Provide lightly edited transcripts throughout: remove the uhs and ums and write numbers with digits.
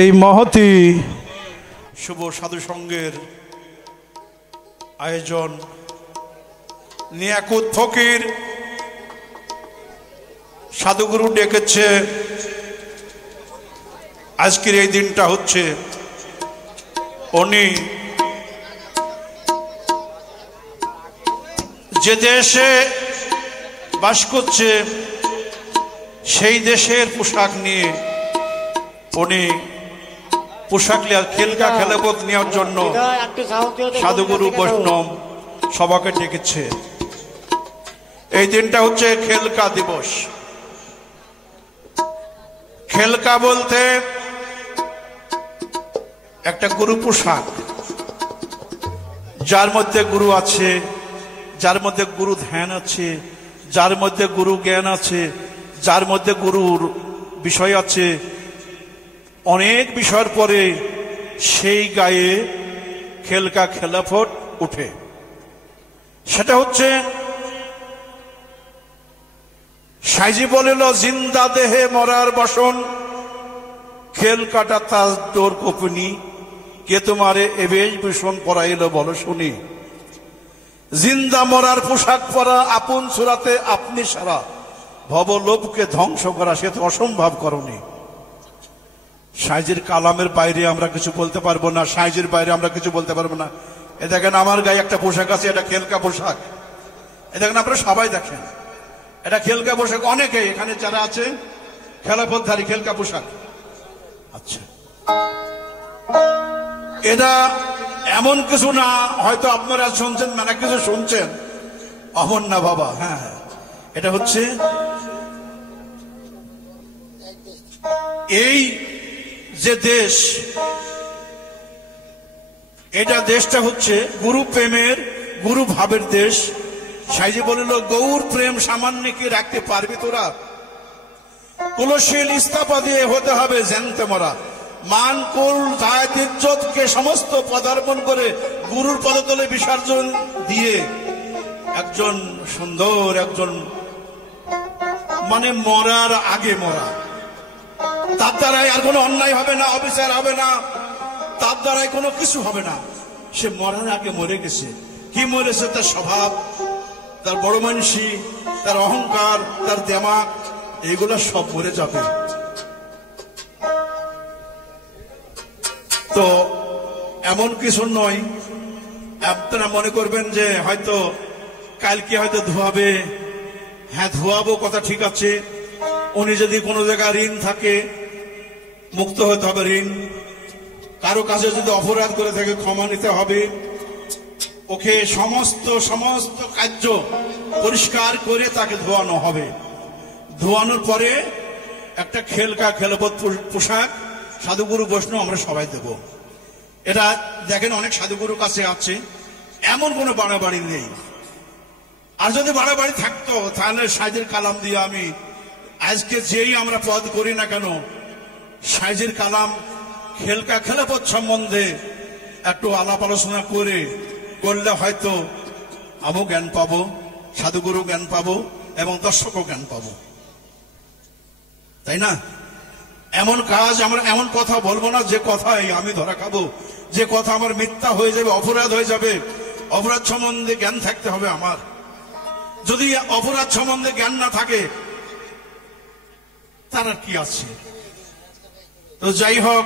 এই মহতি শুভ সাধু সঙ্গের আয়োজন নিয়াকুত ফকির সাধুগুরু ডেকেছে। আজকের এই দিনটা হচ্ছে উনি যে দেশে বাস করছে সেই দেশের পোশাক নিয়ে উনি পোশাক খেলকা খেলাবোধ নেওয়ার জন্য সাধুগুরু বৈষ্ণব সবাকে ডেকেছে। এই দিনটা হচ্ছে খেলকা দিবস। খেলকা বলতে একটা গুরু পোশাক, যার মধ্যে গুরু আছে, যার মধ্যে গুরু ধ্যান আছে, যার মধ্যে গুরু জ্ঞান আছে, যার মধ্যে গুরুর বিষয় আছে, অনেক বিষয়ের পরে সেই গায়ে খেলকা খেলাফত উঠে। সেটা হচ্ছে সাইজি বলিল জিন্দা দেহে মরার বসন, খেল কাটা তাজ তোর কপুনি, কে তোমারে এবেশ ভীষণ পরাইল বলো শুনি। জিন্দা মরার পোশাক পরা আপন সুরাতে আপনি সারা, ভব লোভকে ধ্বংস করা সে তো অসম্ভব করনি। সাইজের কালামের বাইরে আমরা কিছু বলতে পারবো না, সাইজের বাইরে আমরা কিছু বলতে পারবো না। এ দেখেন আমার গায়ে একটা পোশাক আছে, এটা খেলকা পোশাক। এ দেখেন আপনারা সবাই দেখেন, এটা খেলকা পোশাক। অনেকে এখানে যারা আছে খেলাপথধারী খেলকা পোশাক। আচ্ছা, এটা এমন কিছু না, হয়তো আপনারা শুনছেন, মানে কিছু শুনছেন, অমন না বাবা। হ্যাঁ, এটা হচ্ছে এই যে দেশ, এটা দেশটা হচ্ছে গুরু প্রেমের, গুরু ভাবের দেশ। সাইজি বলিল গৌর প্রেম সামান্য কি রাখতে পারবি তোরা, কুলশীল ইস্তাপা দিয়ে হতে হবে জ্যান্ত মরা। মান কুল জায়েদ ইজ্জতকে সমস্ত পদার্পণ করে গুরুর পদতলে বিসর্জন দিয়ে একজন সুন্দর, একজন মানে মরার আগে মরা, তার দ্বারাই আর কোনো অন্যায় হবে না, অবিচার হবে না, তার দ্বারাই কোনো কিছু হবে না। সে মরার আগে মরে গেছে। কি মরেছে? তার স্বভাব, তার বড় মানসি, তার অহংকার, তার দেমাগ, এগুলো সব মরে যাবে। তো এমন কিছু নয় আপনারা মনে করবেন যে হয়তো কালকে হয়তো ধোয়াবে। হ্যাঁ, ধোয়াবো, কথা ঠিক আছে। উনি যদি কোনো জায়গায় ঋণ থাকে, মুক্ত হতে হবে ঋণ। কারো কাছে যদি অপরাধ করে থাকে, ক্ষমা নিতে হবে। ওকে সমস্ত কার্য পরিষ্কার করে তাকে ধোয়ানো হবে। ধোয়ানোর পরে একটা খেলকা খেলাপথ পোশাক সাধুগুরু বৈষ্ণব আমরা সবাই দেব। এটা দেখেন অনেক সাধুগুরুর কাছে আছে, এমন কোনো বাড়াবাড়ি নেই। আর যদি বাড়াবাড়ি থাকতো তাহলে সাইজের কালাম দিয়ে আমি আজকে যেই আমরা পদ করি না কেন, সাইজের কালাম খেলকা খেলাপথ সম্বন্ধে একটু আলাপ আলোচনা করলে হয়তো আমিও জ্ঞান পাবো, সাধুগুরু জ্ঞান পাবো, এবং দর্শকও জ্ঞান পাবো, তাই না? এমন কাজ আমরা, এমন কথা বলবো না যে কথাই আমি ধরা খাবো, যে কথা আমার মিথ্যা হয়ে যাবে, অপরাধ হয়ে যাবে। অপরাধ সম্বন্ধে জ্ঞান থাকতে হবে আমার। যদি অপরাধ সম্বন্ধে জ্ঞান না থাকে তার আর কি আছে? তো যাই হোক,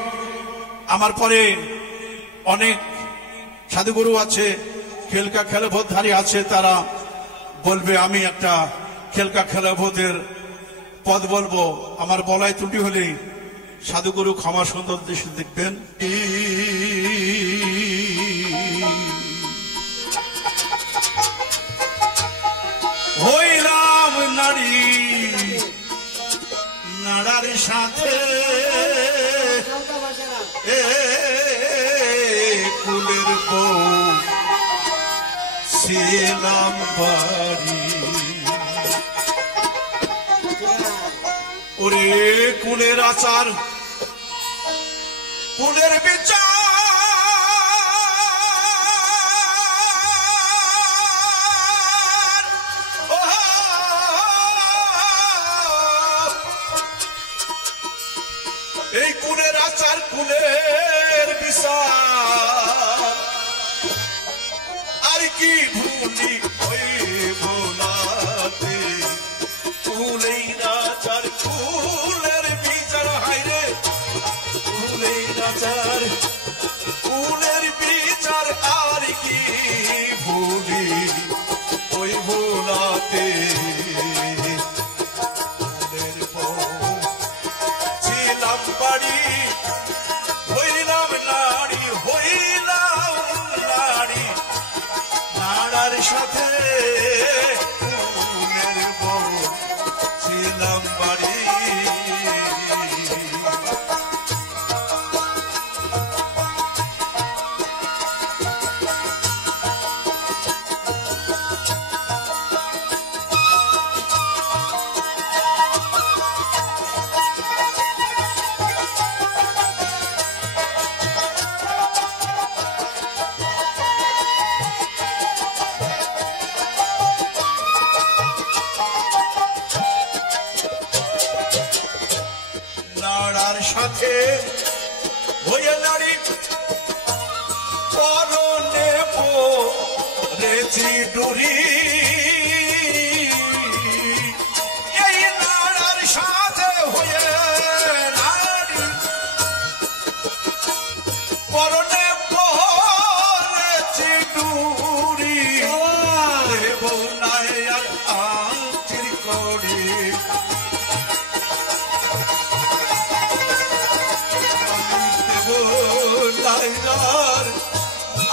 আমার পরে অনেক সাধুগুরু আছে, খেলকা খেলাপথধারী আছে, তারা বলবে। আমি একটা খেলকা খেলাপথের পদ বলবো, আমার বলায় ত্রুটি হলেই সাধুগুরু ক্ষমা সুন্দর দৃষ্টি দেখবেন। হইলাম নারী নাড়ার সাথে, কুলের বউ ছিলাম বাড়ি। ওরে কুলের আচার, কুলের বিচার, এই কুলের আচার কুলের বিচার আর কি ভুলি ওই ভোলাতে কুলেই রাজার কুলের বিচার হাইরে কুলেই রাজার কুলের বিচার আর কি ভুলি ওই ভোলাতে কুলের বউ ছিলাম বাড়ি হইলাম নারী হইলাম নারী নাড়ার সাথে কুলের বউ ছিলাম বাড়ি নাড়ার সাথে হয়ে নারী পরনে পরেছি ডুরি এই নাড়ার সাথে হয়ে নারী পরনে পরেছি ডুরি দেব নাই আর আচির করি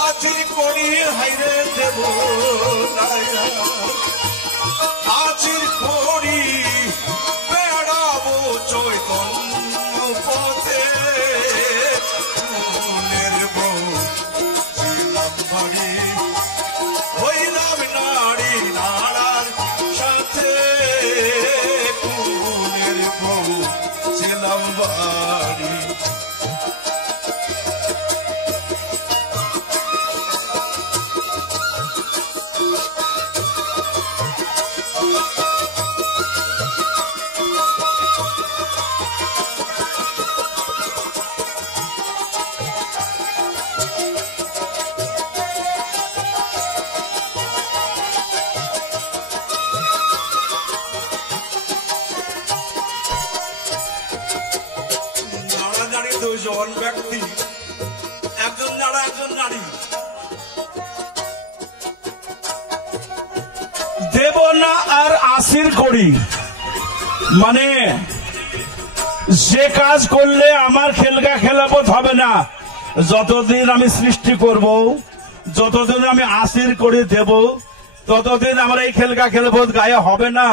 আচির করি হাইরে দেব আচির করি বেড়াবো চৈতন্য পথে মনের বউ ছিলাম বাড়ি হইলাম নারী নাড়ার সাথে মনের বউ ছিলাম বাড়ি দুজন ব্যক্তি একজন নাড়া একজন নারী দেব না আর আসির করি মানে যে কাজ করলে আমার খেলগা খেলাপথ হবে না যতদিন আমি সৃষ্টি করব যতদিন আমি আসির করে দেব ততদিন আমার এই খেলগা খেলাপথ গায়ে হবে না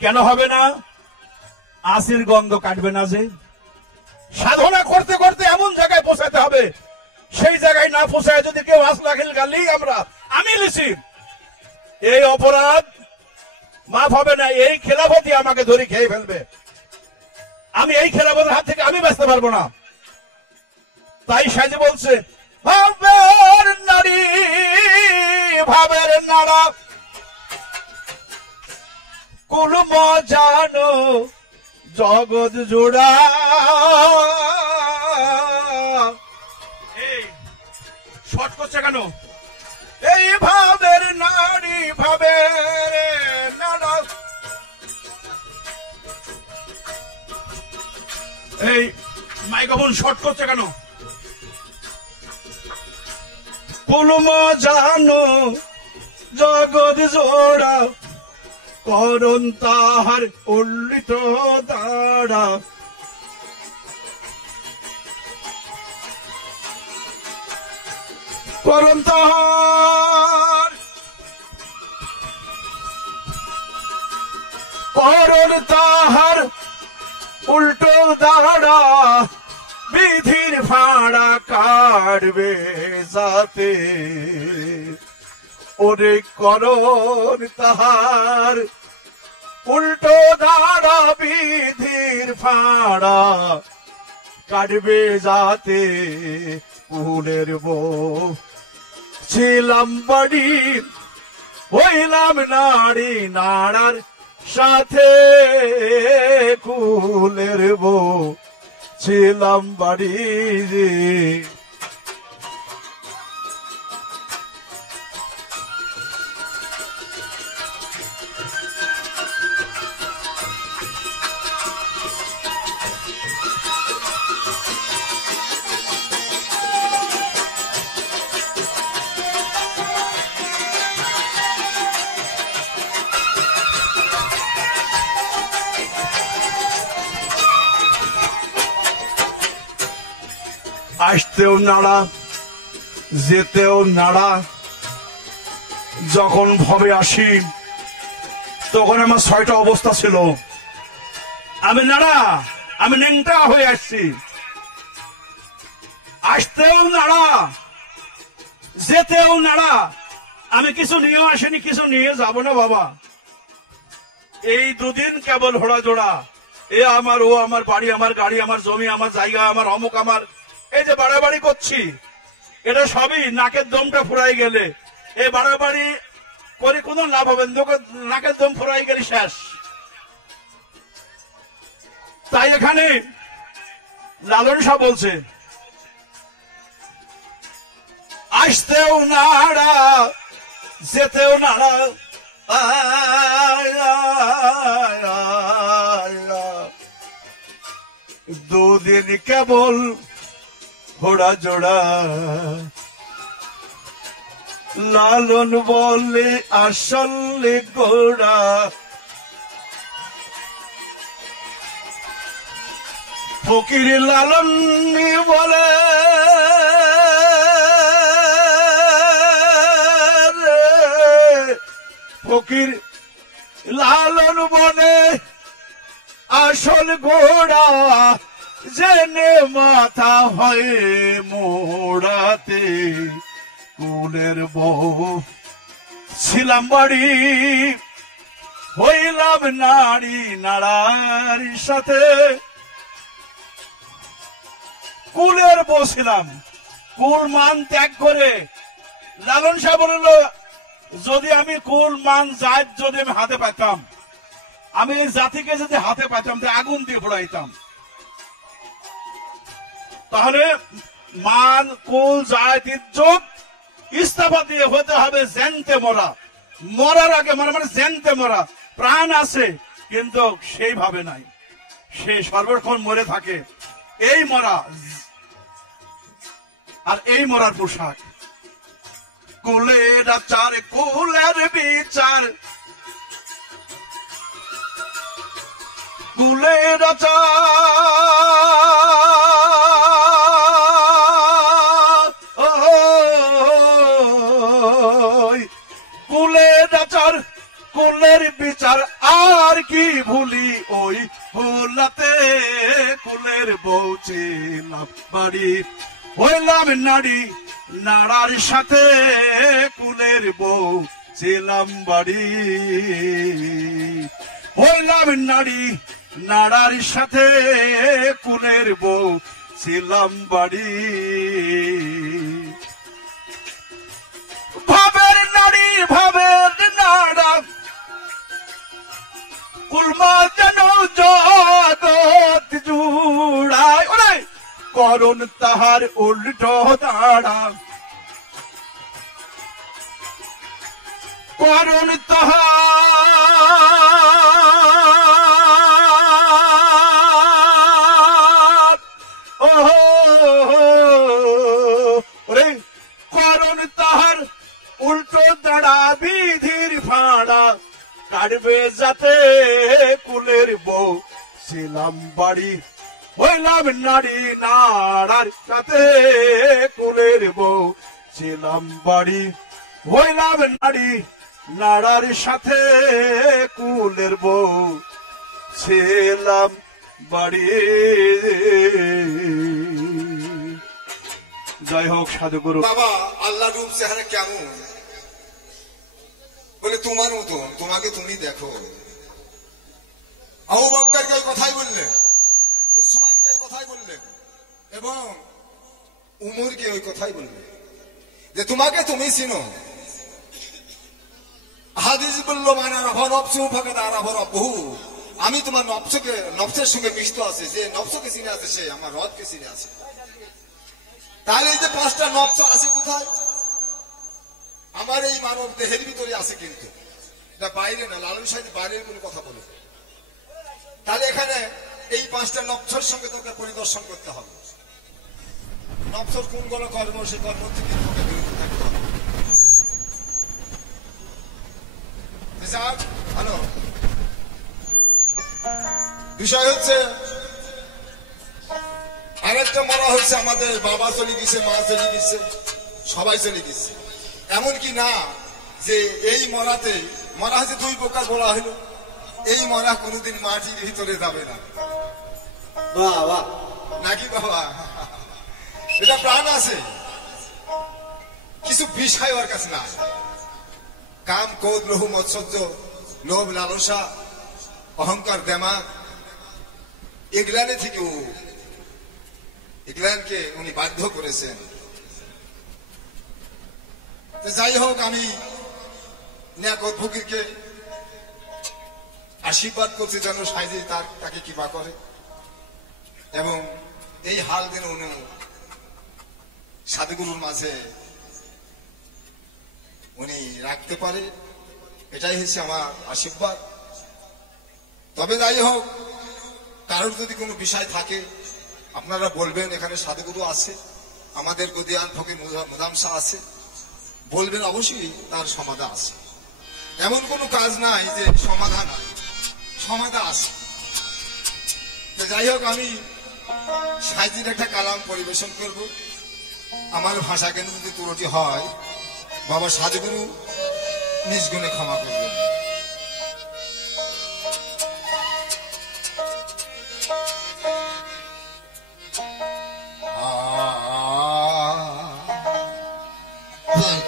কেন হবে না আসির গন্ধ কাটবে না যে সাধনা করতে করতে এমন জায়গায় পৌঁছাতে হবে সেই জায়গায় না পৌঁছায় যদি কেউ আসলা খেল গালি আমি লিছি এই অপরাধ মাফ হবে না এই খেলাফতি আমাকে ধরে খেয়ে ফেলবে আমি এই খেলাফতের হাত থেকে আমি বাঁচতে পারবো না তাই সাজে বলছে ভাবের নারী ভাবের নাড়া কুলম জানো জগৎ জোড়া এই শর্ট করছে কেন এই ভাবের নারী ভাবের নাড়া এই মাইক্রোফোন শর্ট করছে কেন কুলম জানো জগৎ জোড়া করুন তাহার উল্লিত দাঁড়া করুন তাহার করুন তাহার উল্টো দাঁড়া বিধির ফাড়া কাটবে যাতে ওরে করুন তাহার উল্টো দাঁড়া বিধির ফাড়া কাটবে যাতে কুলের বউ ছিলাম বাড়ি হইলাম নারী নাড়ার সাথে কুলের বউ ছিলাম বাড়ি রে। আসতেও নাড়া, যেতেও নাড়া। যখন ভবে আসি তখন আমার 6টা অবস্থা ছিল। আমি নাড়া, আমি ন্যাংটা হয়ে আসছি। আসতেও নাড়া, যেতেও নাড়া। আমি কিছু নিয়ে আসিনি, কিছু নিয়ে যাব না বাবা। এই দুদিন কেবল ঘোড়া জোড়া। এ আমার, ও আমার, বাড়ি আমার, গাড়ি আমার, জমি আমার, জায়গা আমার, অমুক আমার। এই যে বাড়াবাড়ি করছি, এটা সবই নাকের দমটা ফুরাই গেলে। এই বাড়াবাড়ি করে কোনো লাভ হবে না, নাকের দম ফুরাই গেলে শেষ। তাই এখানে লালন শাহ বলছে, আসতেও নাড়া, যেতেও নাড়া। দুদিন কেবল ঘোড়া জোড়া। লালন বলে আসলে ঘোড়া। ফকির লালন বলে ফকির লালন বলে আসল ঘোড়া। জেনে মাথা হয় মোড়াতে। কুলের বউ ছিলাম বাড়ি, হইলাম নারী নাড়ার সাথে। কুলের বউ ছিলাম, কুল মান ত্যাগ করে। লালন শাহ বলল, যদি আমি কুল মান জাত যদি আমি হাতে পাইতাম, আমি এই জাতিকে যদি হাতে পাইতাম তো আগুন দিয়ে পোড়াইতাম। তাহলে মান, কুল, জাত, ইজ্জত ইস্তফা দিয়ে হতে হবে জ্যান্তে মরা। মরার আগে মরা মানে জ্যান্তে মরা। প্রাণ আছে কিন্তু সেইভাবে নাই, সে সর্বক্ষণ মরে থাকে। এই মরা, আর এই মরার পোশাক। কুলের আচার, কুলের বিচার। কুলের কুলের আচার, কুলের বিচার। আর কি ভুলি ওই ভুলাতে। কুলের বউ ছিলাম বাড়ি, হইলাম নারী নাড়ার সাথে। কুলের বউ ছিলাম বাড়ি, হইলাম নারী নাড়ার সাথে। কুলের বউ ছিলাম বাড়ি। ভাবের নারী, ভাবের নাড়া। কুলমা যেন জগৎ জুড়ায়। ওরে করুন তাহার উল্টো দাঁড়া। করুন তাহার, ওরে করুন তাহার উল্টো দাঁড়া। বিধির ফাঁড়া কাটবে যাতে। কুলের বউ ছিলাম বাড়ি, হইলাম নারী নাড়ার সাথে। কুলের বউ ছিলাম বাড়ি, হইলাম নারী নাড়ার সাথে। কুলের বউ ছিলাম বাড়ি। জয় হোক সাধুগুরু। বাবা আল্লাহ রূপ চেহারা কেমন? বলে তোমার মতো, তোমাকে তুমি দেখো। আবু বকরকে ওই কথাই বললেন, উসমানকে ওই কথাই বললেন, এবং উমরকে ওই কথাই বললেন যে তোমাকে তুমি চিনো। হাদিস বলল, মানে আরাফা নফসু ফাকাদ আরাফা রাব্বুহু। আমি তোমার নফসের সঙ্গে মিশতে আছে, যে নফসকে চিনে আছে সে আমার রথকে চিনে আছে। তাহলে এই যে 5টা নফস আছে কোথায়? আমার এই মানব দেহের ভিতরে আছে, কিন্তু এটা বাইরে না। লালন সাহেব বাইরের কোনো কথা বলে, তাহলে এখানে এই 5টা নফসের সঙ্গে তোকে পরিদর্শন করতে হবে। নফসের কোন কোন কর্ম, সেই কর্ম থেকে তোকে বিরত থাকতে হবে। হ্যালো, বিষয় হচ্ছে আরেকটা মরা হয়েছে, আমাদের বাবা চলে গেছে, মা চলে গেছে, সবাই চলে গেছে। এমনকি না যে এই মরা হয়েছে 2 প্রকার বলা হলো। এই মরা কোনোদিন মাটির ভিতরে যাবে না, বাবা নাকি বাবা? এটা প্রাণ আছে, কিছু বিষয় ওর কাছে না। কাম, ক্রোধ, লোভ, মৎসর্য, লোভ, লালসা, অহংকার, দেমাগ, এগুলানকে উনি বাধ্য করেছেন। যাই হোক, আমি নিয়াকত ফকিরকে আশীর্বাদ করছি যেন সাইজে তাকে কৃপা করে এবং এই হাল যেন উনি সাধুগুরুর মাঝে উনি রাখতে পারে, এটাই হচ্ছে আমার আশীর্বাদ। তবে যাই হোক, কারোর যদি কোনো বিষয় থাকে আপনারা বলবেন, এখানে সাধুগুরু আছে, আমাদের গদিয়ান ফকির মুদামশা আছে, বলবেন, অবশ্যই তার সমাধান আছে। এমন কোনো কাজ নাই যে সমাধান আছে। যাই হোক, আমি সাইজির একটা কালাম পরিবেশন করব। আমার ভাষা কেন যদি ত্রুটি হয়, বাবা সাধুগুরু নিজ গুণে ক্ষমা করবেন।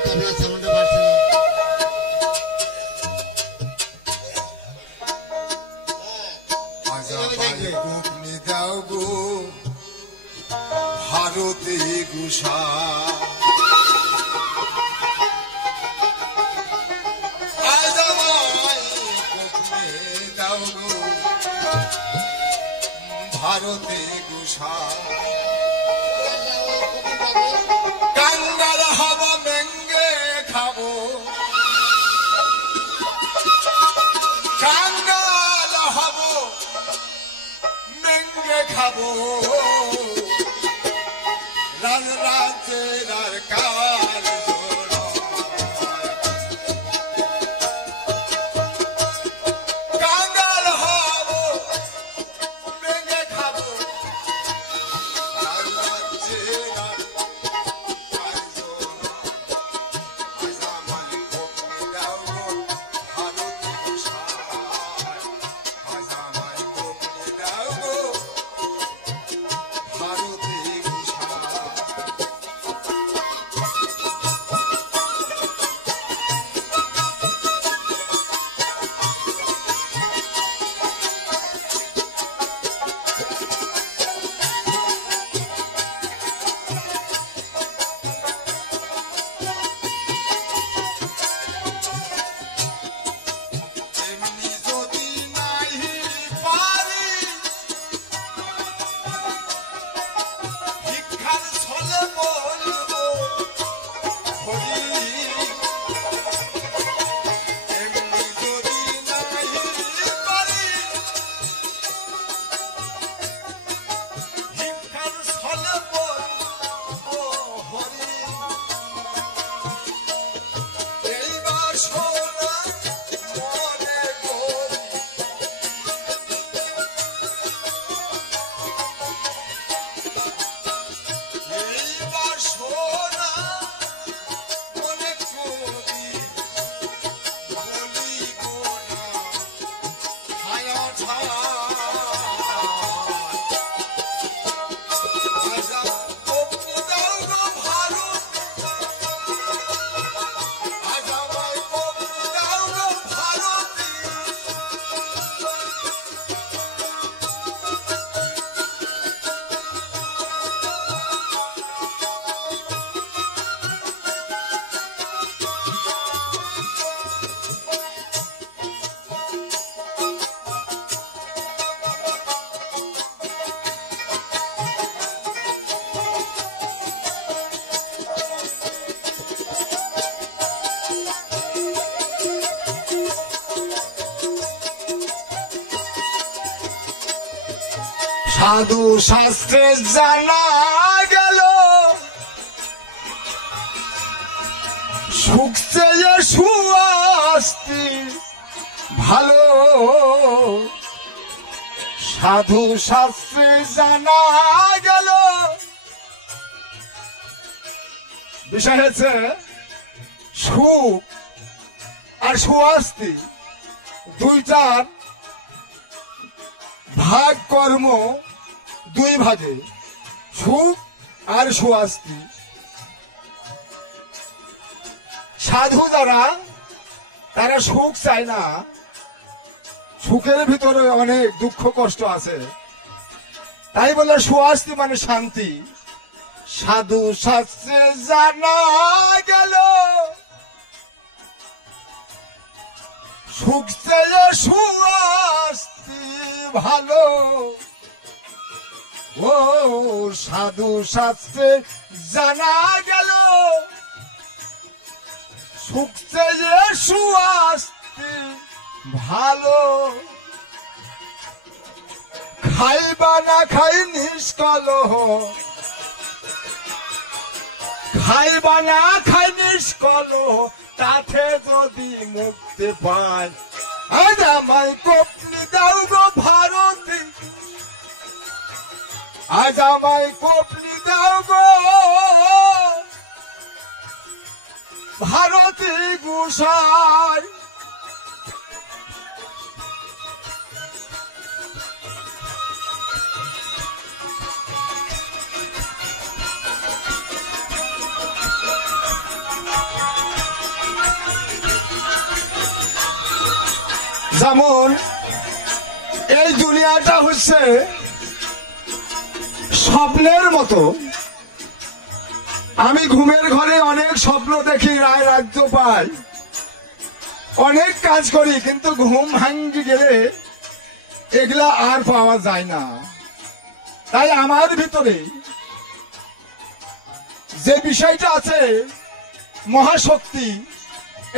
তবলা সাউন্ডে বাড়ছে না। গোপনি দাও গো ভারতে গুষা, ভারতে গুষা, কাঙ্গাল হব মেঙ্গে খাবো, কাঙ্গাল হব মেঙ্গে খাবো, রাজরাজ্যের আর কাল কাঙ্গাল হব মেঙ্গে খাবো, রাজরাজ্যের আর সাধু শাস্ত্রে জানা গেল সুখ চেয়ে সুআস্তি ভালো। সাধু শাস্ত্রে জানা গেল বিষয় হচ্ছে সুখ আর সুআস্তি দুইটার ভাগ কর্ম দুই ভাগে, সুখ আর সুআস্তি। সাধু যারা তারা সুখ চায় না, সুখের ভিতরে অনেক দুঃখ কষ্ট আছে, তাই বলে সুআস্তি মানে শান্তি। সাধু শাস্ত্রে জানা গেল সুখ চেয়ে সুআস্তি ভালো। ও সাধু শাস্ত্রে জানা গেল সুখ চেয়ে সুআস্তি ভালো। খাইবা না খাই নিষ্কলহ, খাইবা না খাই নিষ্কলহ, তাতে যদি মুক্তি পায়। আজ আমায় কপলি দাও গো ভারতী, আজ আমায় কপলি দাও গো ভারতী গোসাই। যেমন এই দুনিয়াটা হচ্ছে স্বপ্নের মতো। আমি ঘুমের ঘরে অনেক স্বপ্ন দেখি, রায় রাজ্য পাই, অনেক কাজ করি, কিন্তু ঘুম ভাঙ্গি গেলে এগুলা আর পাওয়া যায় না। তাই আমার ভিতরে যে বিষয়টা আছে মহাশক্তি,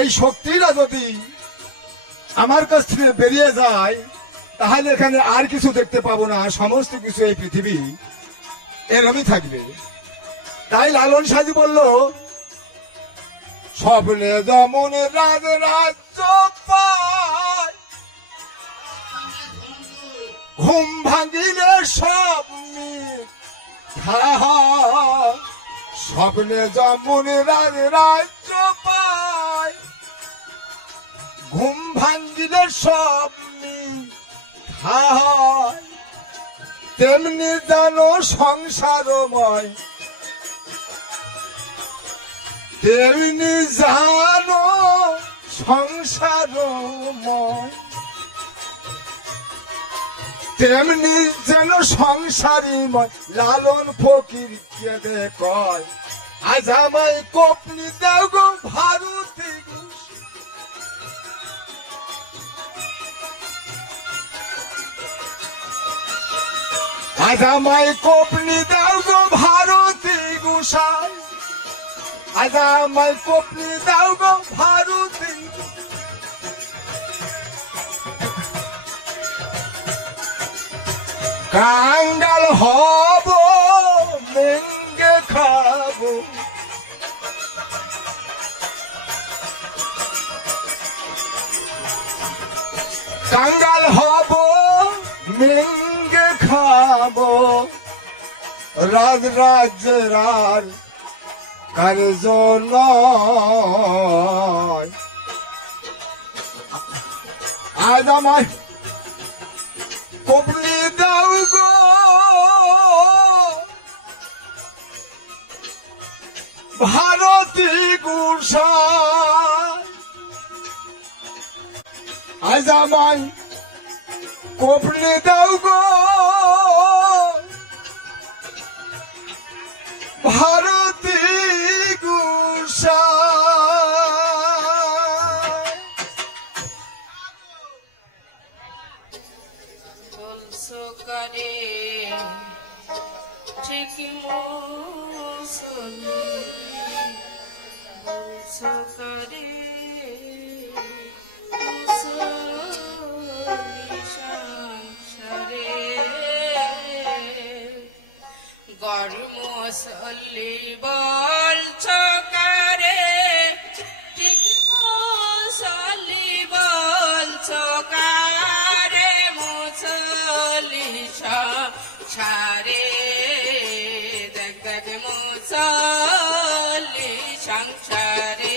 এই শক্তিটা যদি আমার কাছ থেকে বেরিয়ে যায় তাহলে এখানে আর কিছু দেখতে পাবো না, সমস্ত কিছু এই পৃথিবী এরমই থাকবে। তাই লালন সাজি বলল, স্বপ্নে যেমন রাজ রাজ্য পায়, ঘুম ভাঙিলে সব মিথ্যা হয়। স্বপ্নে যেমন রাজ রাজ্য পায়, ঘুম ভাঙ্গিলে সব মিথ্যা হয়। তেমনি জানো সংসারময়, তেমনি জানো সংসারময়, তেমনি যেন সংসারীময়। লালন ফকির কেঁদে কয়, আজ আমায় কপনি দাও গো ভারতী গোসাই। আজ আমায় কপনি দাও গো ভারতী গোসাই, আজ আমায় কপনি দাও গো ভারতী। কাঙ্গাল হব মেঙ্গে খাবো, কাঙ্গাল হব মেঙ্গে খাবো, রাজ রাজ্যের আর কার্য নয়। আজ আমায় কপলি দাও গো ভারতী গোসাই, আজ আমায় কপলি দাও গো ভারতী গোসাই। বলছো করে ঠিক মুসলি, বলছো করে মুসলি সংসারে সংসারে দেখ দেখ মুসল্লি সংসারে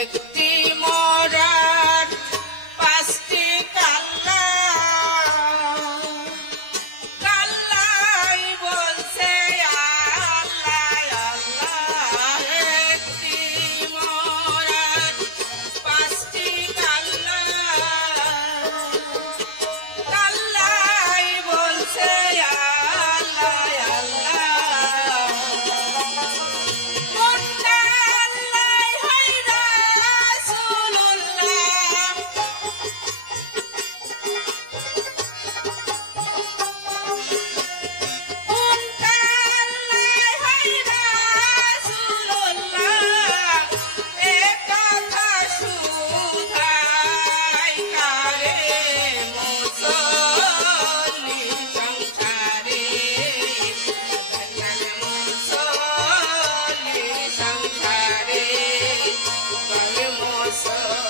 একটি মরার পাঁচটি কাল্লা কাল্লাই বলছে আল্লাহ আল্লাহ একটি মরার পাঁচটি কাল্লা কাল্লাই বলছে আল্লাহ আল্লাহ Sorry.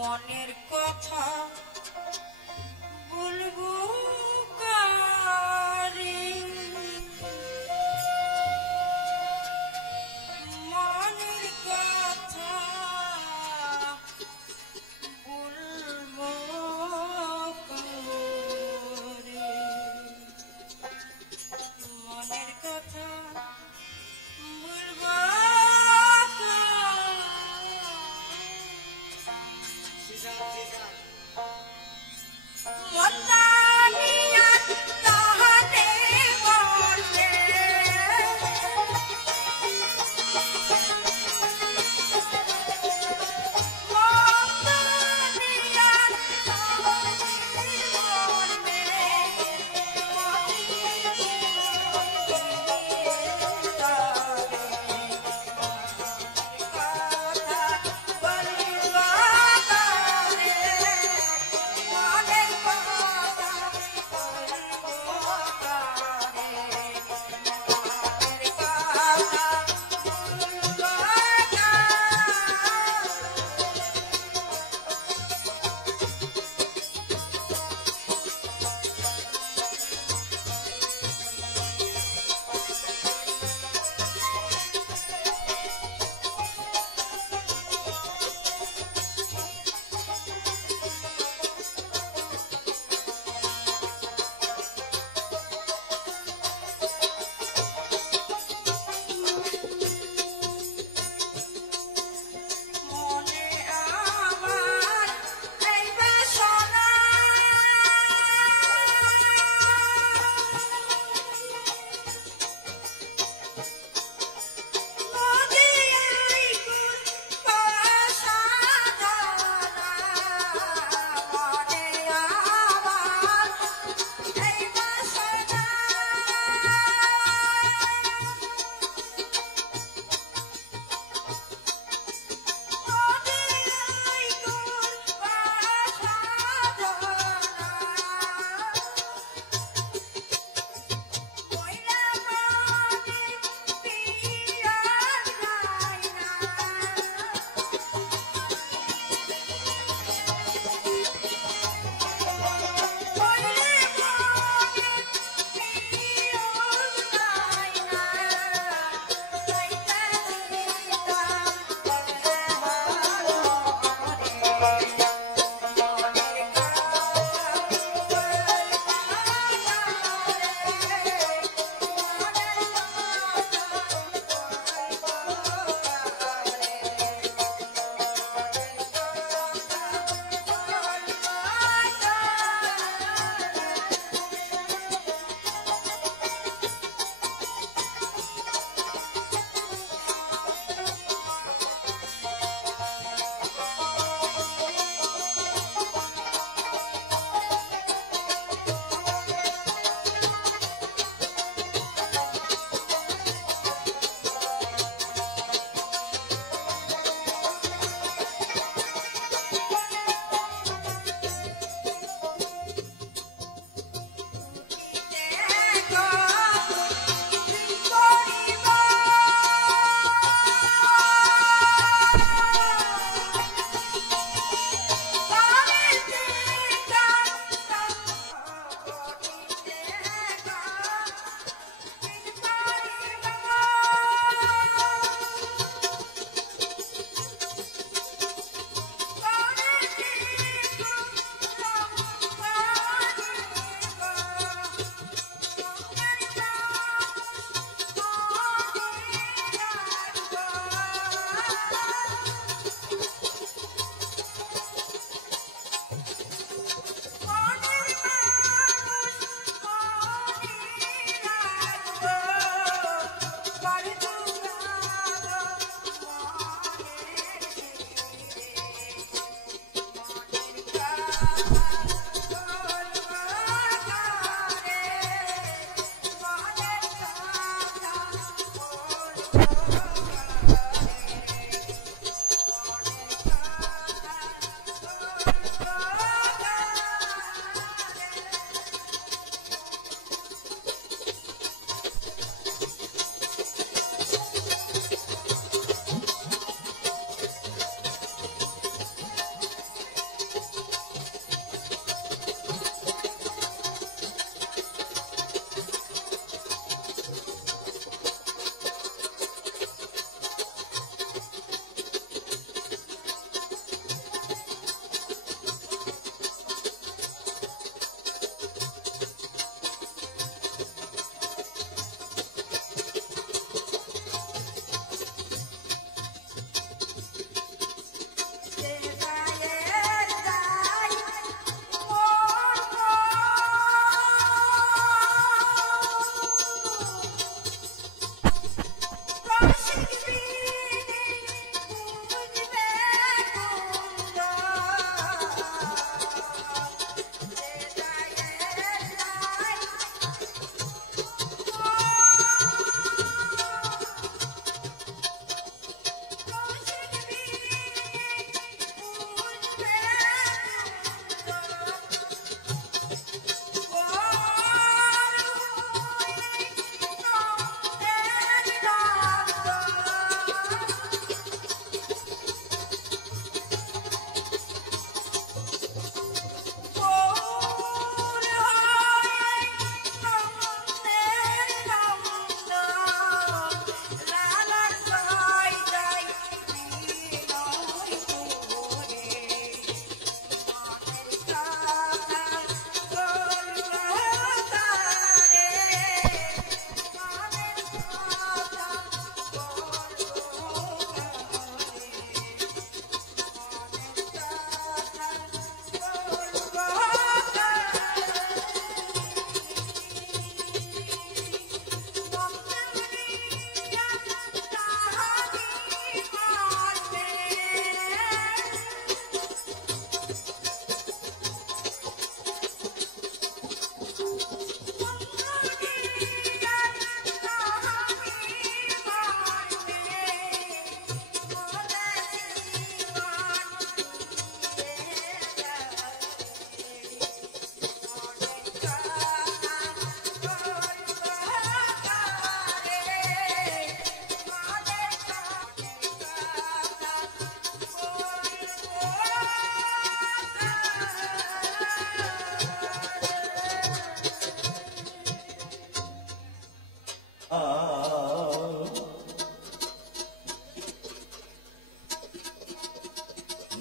মনের কথা বলবো কারে, মনের কথা বলবো কারে, মনের কথা বলবো মতানি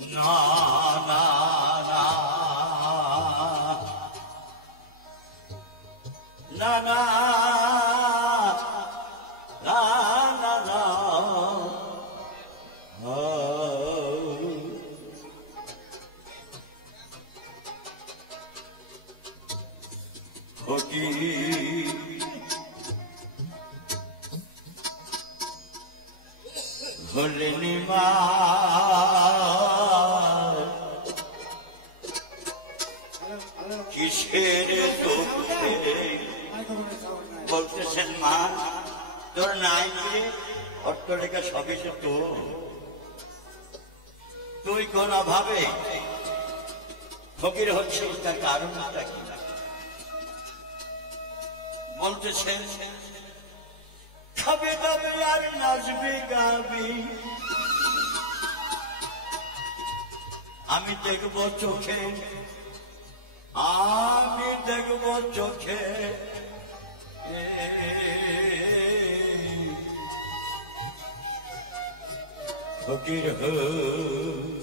না না না না না না না না হলেনি মা কিসের দুঃখে বলতেছেন মা তোর নাই যে অট্টলিকা সবই যে তোর তুই কোন ভাবে ফকির হচ্ছে তার কারণটা কি বলতেছেন খাবে দাবে আর নাচবে গাবি আমি দেখব চোখে আমি দেখব চোখে ফকির হলিমা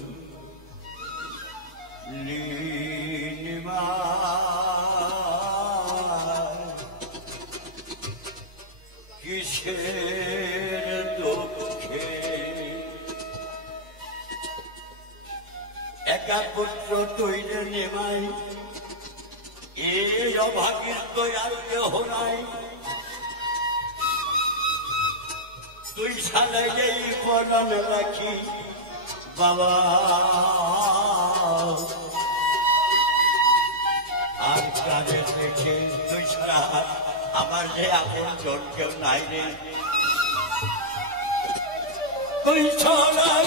কিসের দুঃখে একা পুত্র তৈরি নেমাই এই অভাগীর তো আর কেহ নাই তুই সাজাইলেই পরণ রাখি বাবা আর কাজে দেখে তুই ছাড়া আমার যে আপন জন কেউ নাই রে তুই ছাড়া